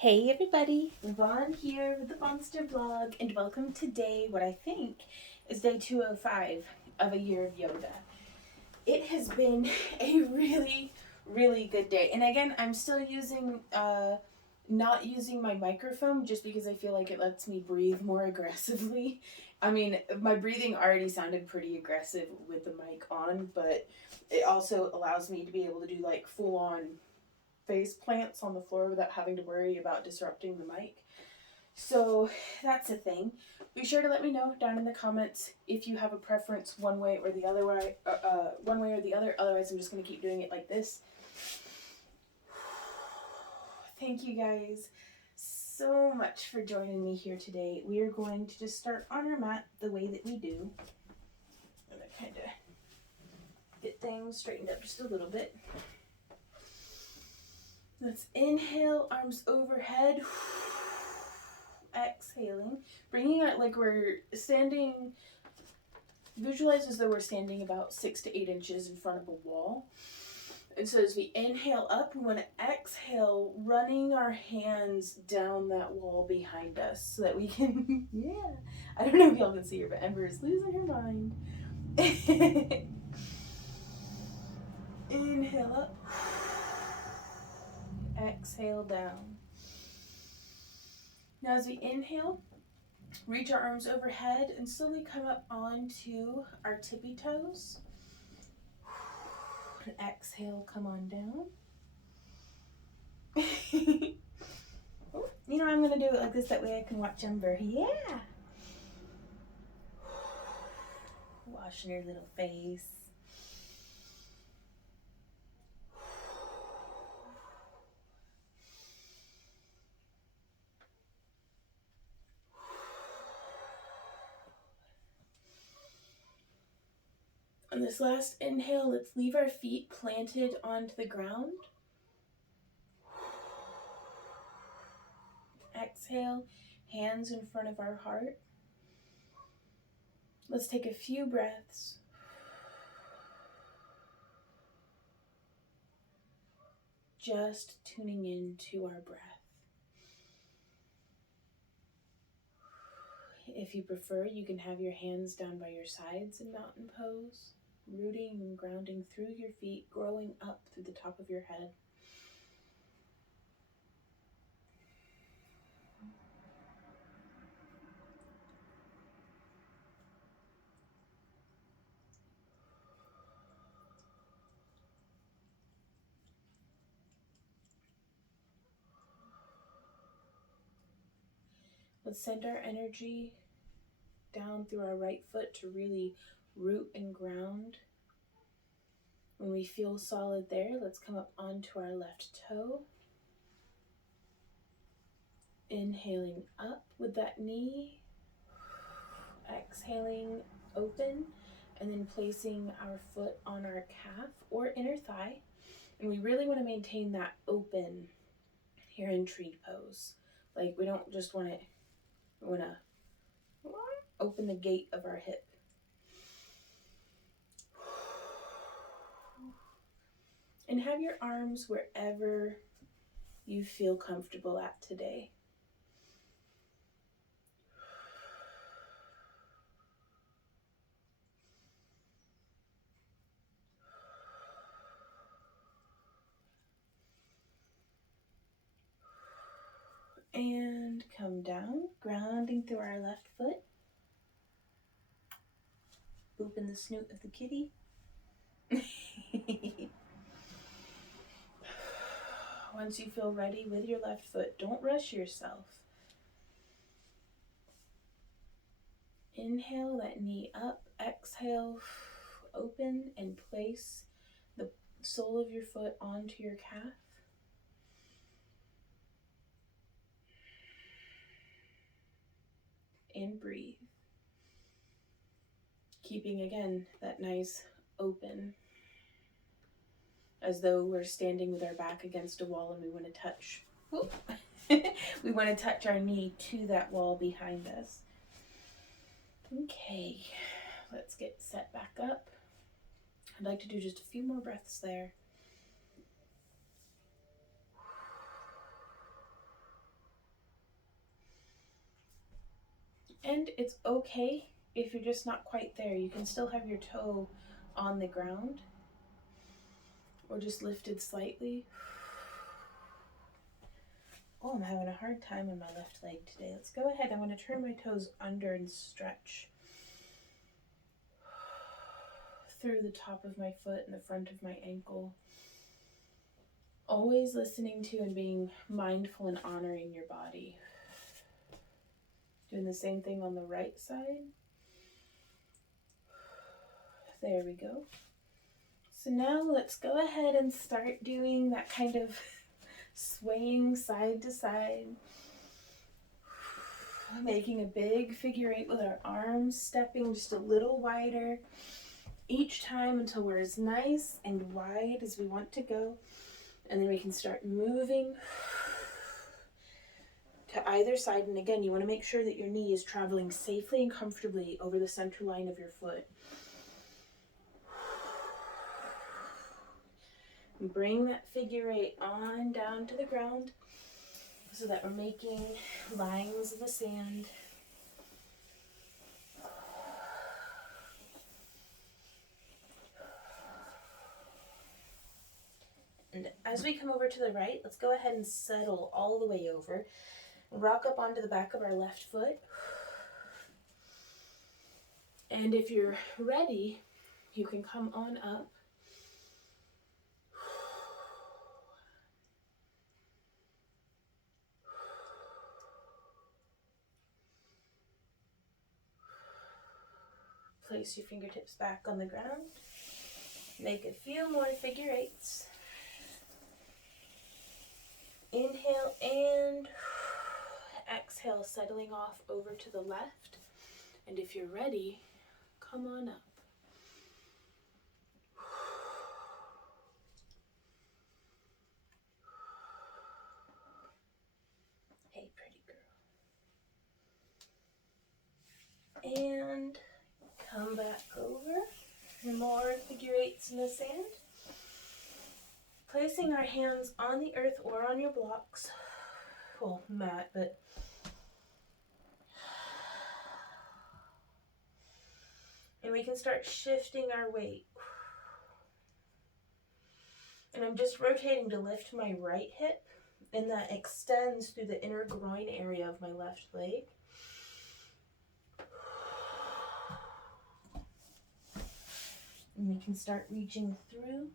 Hey everybody, Vaughn here with the Vonster vlog, and welcome to what I think is day 205 of a year of yoga. It has been a really good day, and again, I'm still using, not using my microphone just because I feel like it lets me breathe more aggressively. I mean, my breathing already sounded pretty aggressive with the mic on, but it also allows me to be able to do like full on face plants on the floor without having to worry about disrupting the mic. So that's a thing. Be sure to let me know down in the comments if you have a preference one way or the other way. Otherwise, I'm just gonna keep doing it like this. Thank you guys so much for joining me here today. We are going to just start on our mat the way that we do. I'm gonna kind of get things straightened up just a little bit. Let's inhale, arms overhead. Exhaling, bringing it like we're standing. Visualize as though we're standing about 6 to 8 inches in front of a wall. And so as we inhale up, we want to exhale, running our hands down that wall behind us so that we can, yeah. I don't know if y'all can see her, but Ember is losing her mind. Inhale up. Exhale down. Now as we inhale, reach our arms overhead and slowly come up onto our tippy toes. And exhale, come on down. I'm going to do it like this, that way I can watch Ember. Yeah. Washing her little face. On this last inhale, let's leave our feet planted onto the ground. Exhale, hands in front of our heart. Let's take a few breaths. Just tuning into our breath. If you prefer, you can have your hands down by your sides in mountain pose, rooting and grounding through your feet, growing up through the top of your head. Let's send our energy down through our right foot to really root and ground. When we feel solid there, let's come up onto our left toe. Inhaling up with that knee. Exhaling open, and then placing our foot on our calf or inner thigh. And we really want to maintain that open here in tree pose. Like, we don't just want it, we want to open the gate of our hip. And have your arms wherever you feel comfortable at today. And come down, grounding through our left foot. Open the snoot of the kitty. Once you feel ready with your left foot, don't rush yourself. Inhale that knee up, exhale, open, and place the sole of your foot onto your calf. And breathe. Keeping, again, that nice open, as though we're standing with our back against a wall and we want to touch. We want to touch our knee to that wall behind us. Okay, let's get set back up. I'd like to do just a few more breaths there. And it's okay if you're just not quite there. You can still have your toe on the ground or just lifted slightly. Oh, I'm having a hard time on my left leg today. Let's go ahead. I'm going to turn my toes under and stretch through the top of my foot and the front of my ankle. Always listening to and being mindful and honoring your body. Doing the same thing on the right side. There we go. So now let's go ahead and start doing that kind of swaying side to side. Making a big figure eight with our arms, stepping just a little wider each time until we're as nice and wide as we want to go. And then we can start moving to either side. And again, you want to make sure that your knee is traveling safely and comfortably over the center line of your foot. Bring that figure eight on down to the ground so that we're making lines in the sand. And as we come over to the right, let's go ahead and settle all the way over. Rock up onto the back of our left foot. And if you're ready, you can come on up. Place your fingertips back on the ground. Make a few more figure eights. Inhale and exhale, settling off over to the left. And if you're ready, come on up. Hey, pretty girl. And come back over. More figure eights in the sand. Placing our hands on the earth or on your blocks. Well, mat, but and we can start shifting our weight. And I'm just rotating to lift my right hip, and that extends through the inner groin area of my left leg. And we can start reaching through.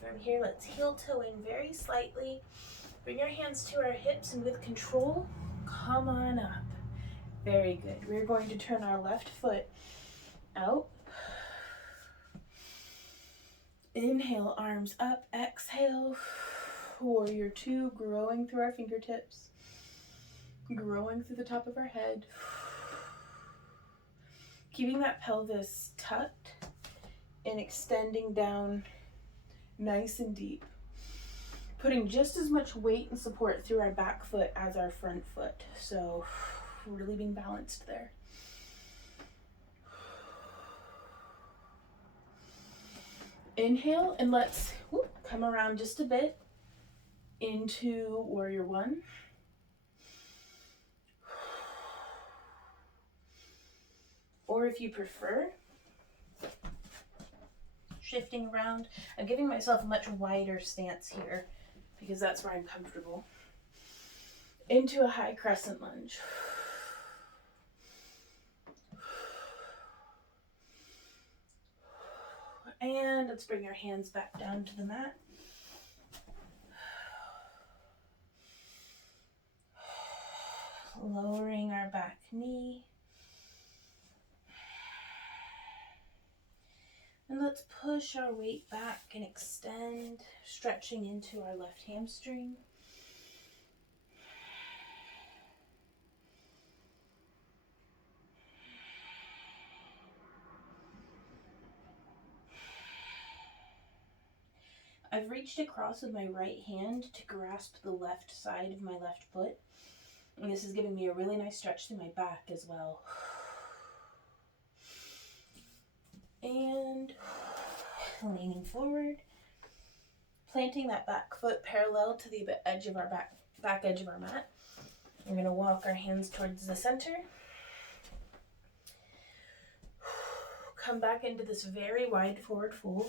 From here, let's heel toe in very slightly. Bring our hands to our hips, and with control, come on up. Very good. We're going to turn our left foot out. Inhale, arms up. Exhale, warrior two, growing through our fingertips, growing through the top of our head. Keeping that pelvis tucked and extending down nice and deep. Putting just as much weight and support through our back foot as our front foot. So really being balanced there. Inhale, and let's come around just a bit into warrior one. Or if you prefer, shifting around. I'm giving myself a much wider stance here because that's where I'm comfortable. Into a high crescent lunge. And let's bring our hands back down to the mat. Lowering our back knee. And let's push our weight back and extend, stretching into our left hamstring. I've reached across with my right hand to grasp the left side of my left foot. And this is giving me a really nice stretch through my back as well. And leaning forward, planting that back foot parallel to the edge of our back edge of our mat. We're going to walk our hands towards the center. Come back into this very wide forward fold.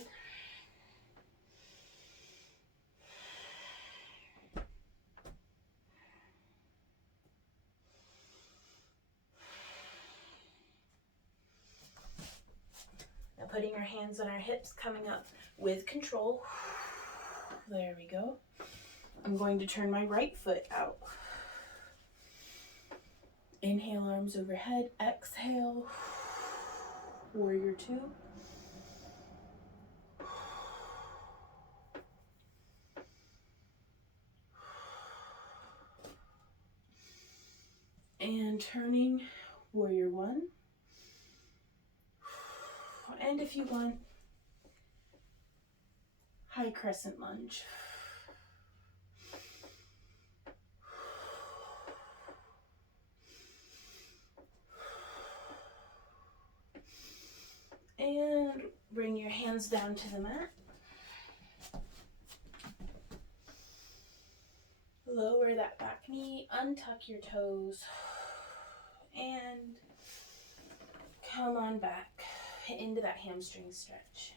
Now putting our hands on our hips, coming up with control. There we go. I'm going to turn my right foot out. Inhale, arms overhead. Exhale, warrior two. And turning, warrior one. And if you want, high crescent lunge. And bring your hands down to the mat. Lower that back knee, untuck your toes, and come on back into that hamstring stretch.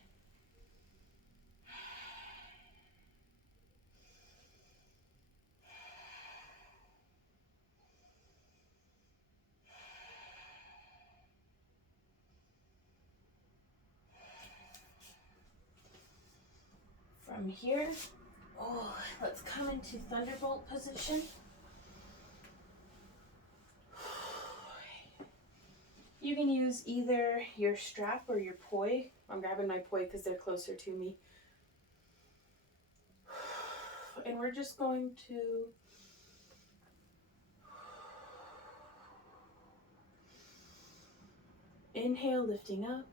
From here, let's come into thunderbolt position. You can use either your strap or your poi. I'm grabbing my poi because they're closer to me. And we're just going to inhale, lifting up.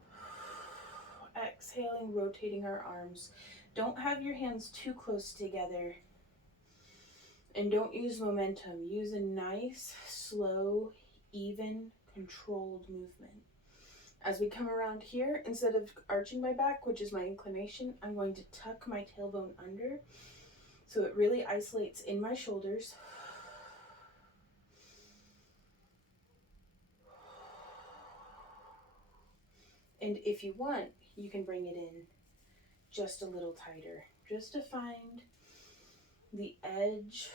Exhaling, rotating our arms. Don't have your hands too close together. And don't use momentum. Use a nice, slow, even, controlled movement. As we come around here, instead of arching my back, which is my inclination, I'm going to tuck my tailbone under so it really isolates in my shoulders. And if you want, you can bring it in just a little tighter, just to find the edge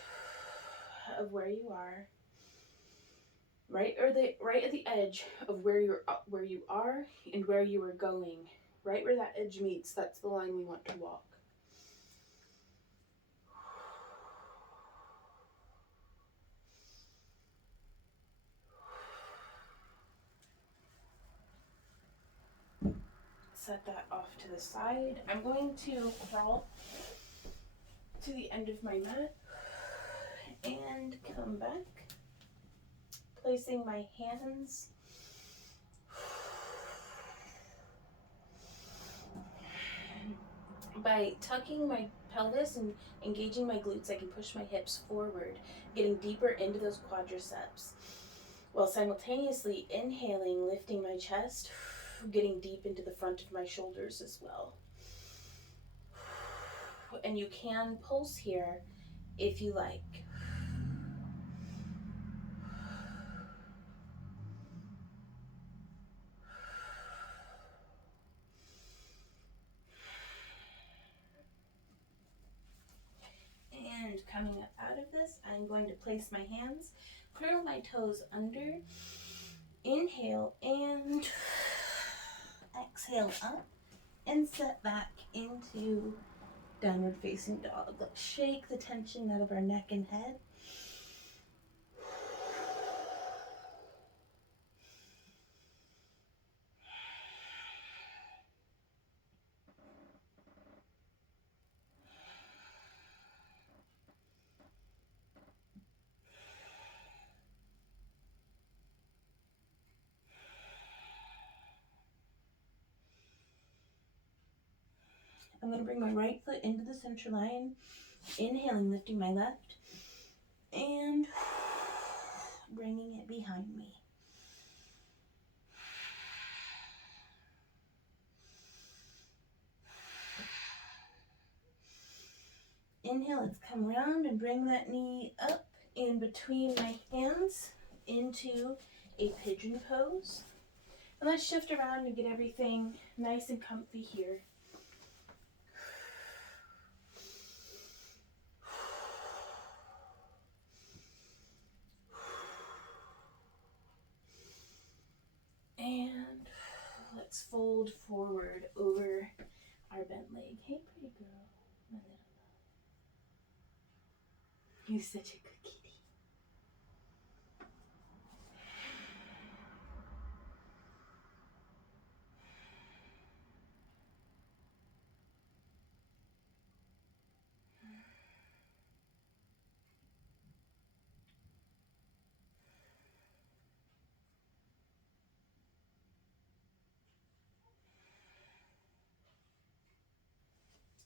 of where you are, right at the edge of where you are and where you are going. Right where that edge meets, that's the line we want to walk. Set that off to the side. I'm going to crawl to the end of my mat and come back, placing my hands by tucking my pelvis and engaging my glutes. I can push my hips forward, getting deeper into those quadriceps, while simultaneously inhaling, lifting my chest, getting deep into the front of my shoulders as well. And you can pulse here if you like. And coming up out of this, I'm going to place my hands, curl my toes under, inhale and exhale up, and set back into downward facing dog. Let's shake the tension out of our neck and head. I'm going to bring my right foot into the center line, inhaling, lifting my left, and bringing it behind me. Inhale, let's come around and bring that knee up in between my hands into a pigeon pose. And let's shift around and get everything nice and comfy here. And let's fold forward over our bent leg. Hey, pretty girl, my little love. You're such a good kitty.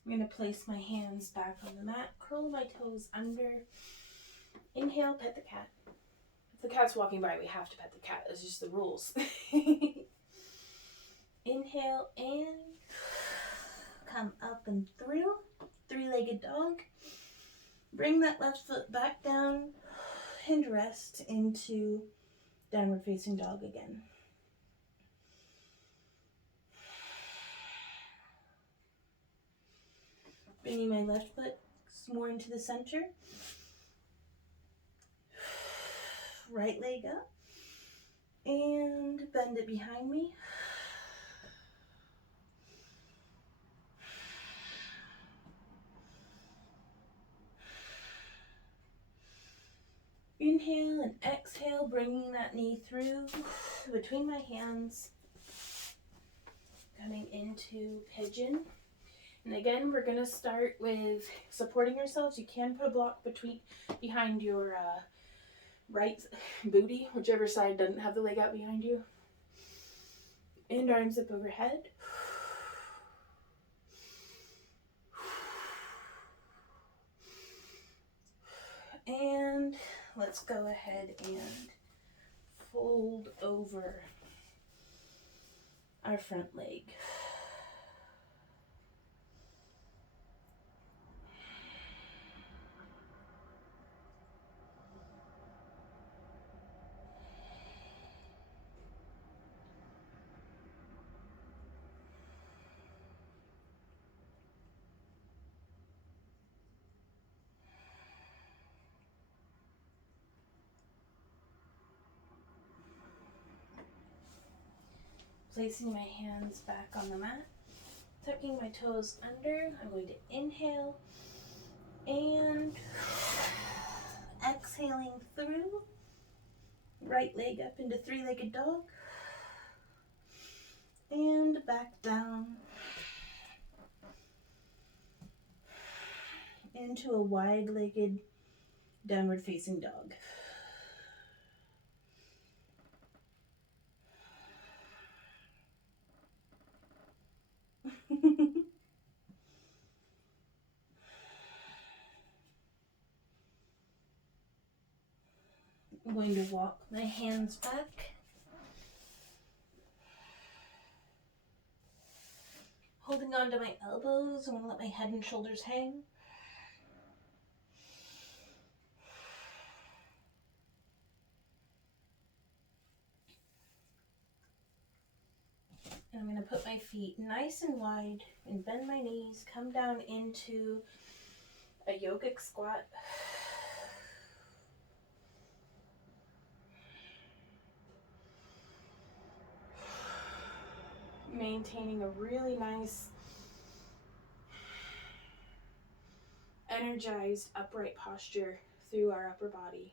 I'm going to place my hands back on the mat, curl my toes under. Inhale, pet the cat. If the cat's walking by, we have to pet the cat. It's just the rules. Inhale and come up and through. Three-legged dog. Bring that left foot back down and rest into downward facing dog again. Bringing my left foot more into the center. Right leg up. And bend it behind me. Inhale and exhale, bringing that knee through between my hands. Coming into pigeon. And again, we're going to start with supporting yourselves. You can put a block behind your right booty, whichever side doesn't have the leg out behind you. And arms up overhead. And let's go ahead and fold over our front leg. Placing my hands back on the mat, tucking my toes under. I'm going to inhale and exhaling through. Right leg up into three-legged dog and back down into a wide-legged downward facing dog. I'm going to walk my hands back, holding on to my elbows. I'm going to let my head and shoulders hang. And I'm going to put my feet nice and wide and bend my knees, come down into a yogic squat. Maintaining a really nice, energized, upright posture through our upper body.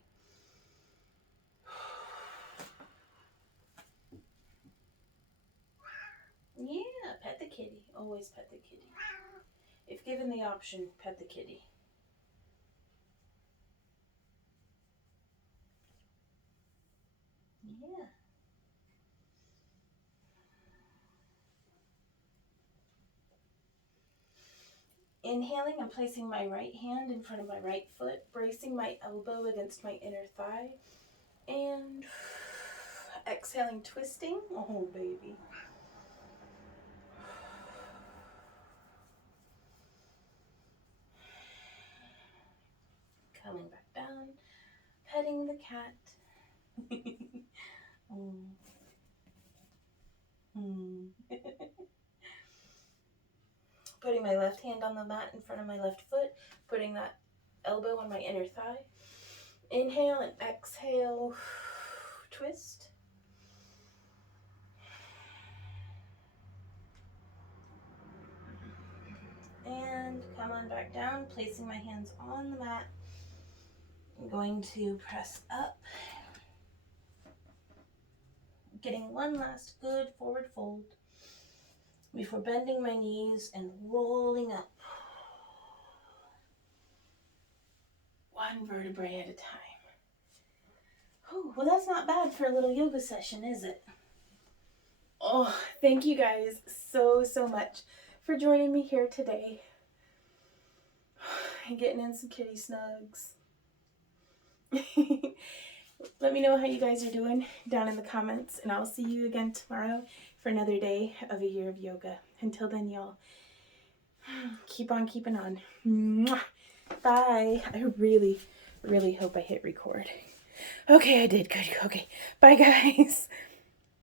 Yeah, pet the kitty. Always pet the kitty. If given the option, pet the kitty. Yeah. Inhaling, I'm placing my right hand in front of my right foot, bracing my elbow against my inner thigh, and exhaling, twisting. Oh, baby. petting the cat. Mm. Mm. Putting my left hand on the mat in front of my left foot, putting that elbow on my inner thigh. Inhale and exhale. Twist. And come on back down, placing my hands on the mat. I'm going to press up. Getting one last good forward fold before bending my knees and rolling up. One vertebrae at a time. Whew, well, that's not bad for a little yoga session, is it? Oh, thank you guys so much for joining me here today. And getting in some kitty snugs. Let me know how you guys are doing down in the comments, and I'll see you again tomorrow for another day of a year of yoga. Until then, y'all, keep on keeping on. Mwah. Bye. I really hope I hit record. Okay, I did. Good. Okay. Bye, guys.